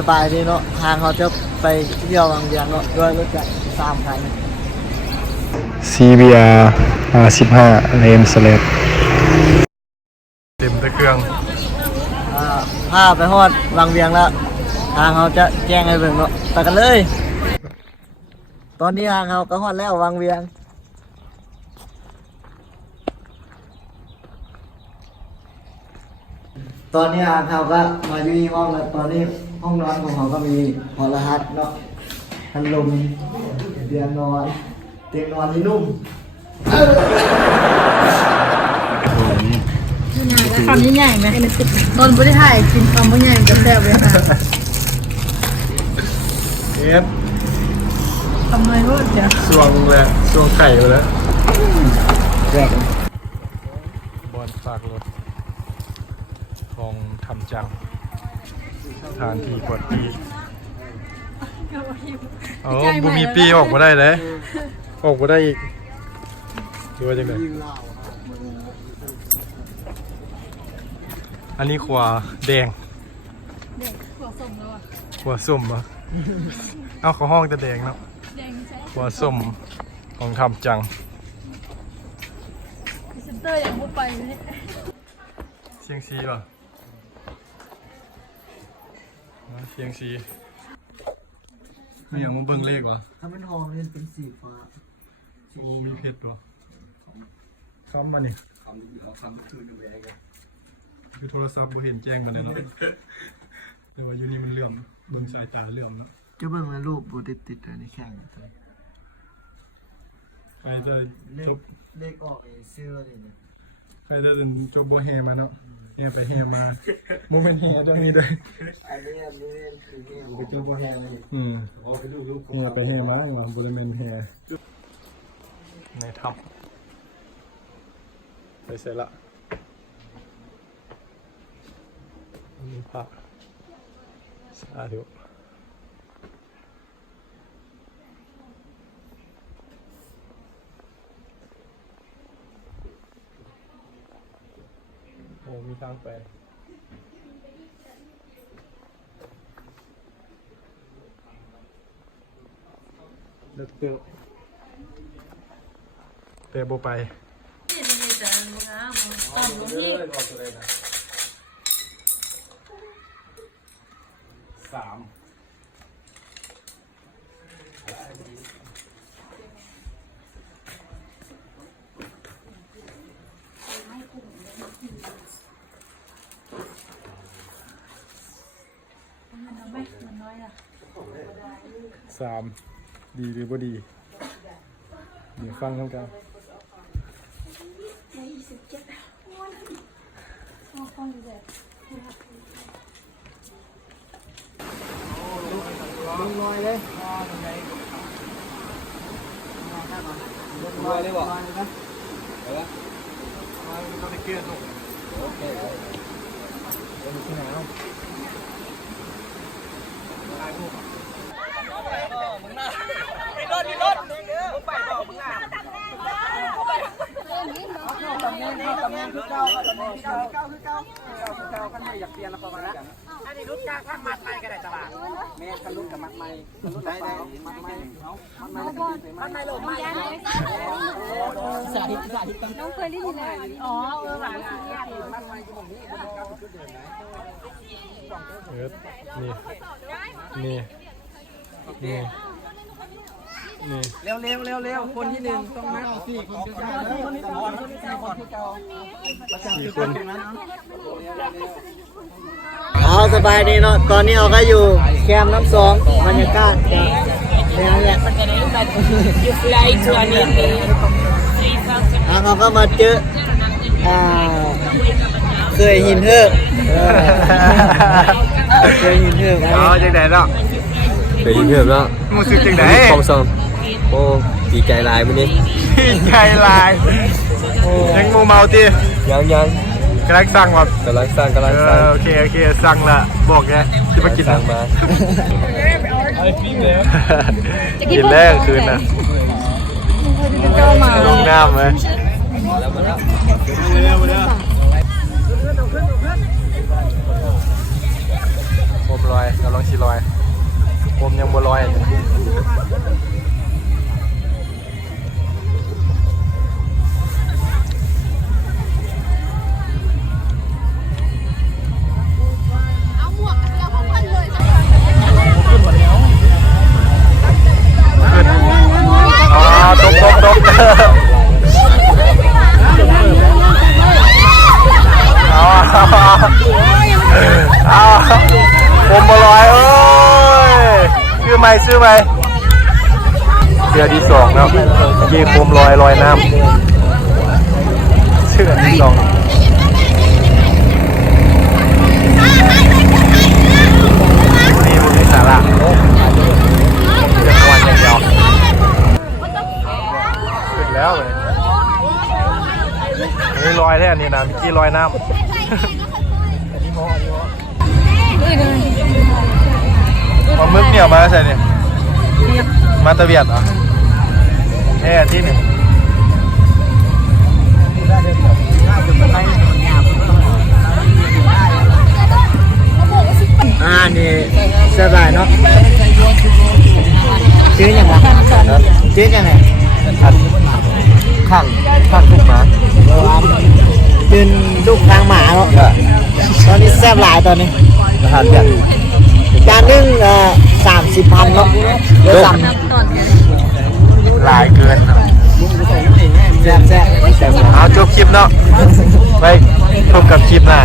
สบายดีเนาะทางเขาจะไปเที่ยวบางอย่างเนาะด้วยรถจักร3 คัน CBR R15 เลนสเลดเต็มตะเครื่อง พาไปฮอดบางเวียงแล้วทางเขาจะแจ้งให้เบิ่งเนาะไปกันเลยตอนนี้ทางเขาก็ฮอดแล้วบางเวียงตอนนี้ทางเขาก็มาอยู่ที่ห้องแล้วตอนนี้ห้องนอนของเขาก็มีโทรทัศน์เนาะพัดลมเตียงนอนที่นุ่มคำนี้ใหญ่ไหมตอนบริหารกินคำว่าใหญ่จะแซ่บเลยค่ะทำไมก็จะ ช่วงแล้วช่วงไข่ไปแล้วบอลฝากรถของทำจังสถานที่กดปีบุมีปีออกมาได้เลยออกมาได้อีกดูว่าจังไงอันนี้ขวาแดงขวาส้มแล้วอ่ะขวาส้มอ่ะเอาเขาห้องจะแดงเนาะขวาส้มของทำจังพรีเซนเตอร์อย่างพูดไปนี่เชียงซีป่ะเชียงซีไม่อยากมาเบิ่งเลขวะถ้ามันทองนี่เป็นสีฟ้าโอ้มีเพชรป่ะคำมานี่คือโทรศัพท์บ่เห็นแจ้งกันเลยเนาะแต่ว่าอยู่นี่มันเหลื่อมเบิ่งสายตาเหลื่อมเนาะจะเบิ่งในรูปบูติดในแข่งใครจะจบเลขออกเสื้อเลยเนี่ยใครจะจบบ่แฮมาเนาะแฮไปแฮมาโมเมนต์แฮจะมีด้วยอันนี้คือแฮไปเจอบ่แฮมาอีกไปดูรูปไปแฮมาว่าบริเวณแฮในถ้ำไปเสร็จละมีพระสาธุโอ้มีทางไปเลิกเติบเตะโบไป3ดีหรือบ่ดีเดี๋ยวฟังกันลงลอยเลยลอยเลยบอกลอยเลยนะไปละลอยต้องได้เกลียดลงโอเคไปดูที่ไหนเนาะรถมึงไปบอกมึงอ่ะตำแหน่งคือเก่ากันไม่อยากเปลี่ยนแล้วประมาณนั้นอันนี้รุ่นกลางข้างมัดใหม่ก็ได้จ้ะแม่กันรุ่นกับมัดใหม่ได้มัดใหม่มัดใหม่ลงใหม่สาธิตน้องเคยได้ยินอะไรอ๋อหวานมัดใหม่จะบอกนี้นี่เร็วคนที่1ต้องมา4 คนที่3คนที่2คนที่3คนที่เก่า4 คนสบายดีเนาะตอนนี้เราก็อยู่แคมป์น้ำ2บรรยากาศเนี่ยแหละเราก็มาเจอเคยหินเถอะจังไหนเนาะเคยยินเพื่อนเนาะมูสึกจังไหนฟองซองโอ้ดีใจลายมันนี่ดีใจลายยังมูเมาตียังกำลังสั่งแบบกำลังสร้างโอเคสั่งละบอกไงที่มากินสั่งมากินแรกคืนนะลงน้ำไหมพรม ลอยกำลังชีลอยผมยังบัวลอยอยู่ตบเอาผมมาลอยเอ้ยชื่อไหมเดือนที่2แล้วยี่ผมลอยน้ำชื่อที่2นี่มันมีสาระเรื่องวันอย่างเดียวขึ้นแล้วเลยอันนี้ลอยแท้อันนี้นะเมื่อกี้ลอยน้ำมามึกเนี่ยมาใช่เนี่ยมาตะเวียดเหรอที่หนึ่ง นี่สบายเนาะชื่อยังไงชื่อยังไงข้างลูกหมายืนลูกข้างหมาเนาะตอนนี้แซ่บหลายตอนนี้ราคาเดือดจานนึง30,000เนาะเดี๋ยวสั่ง หลายเกิน แซ่บ เอาจบคลิปเนาะไปพบกับคลิปหน้า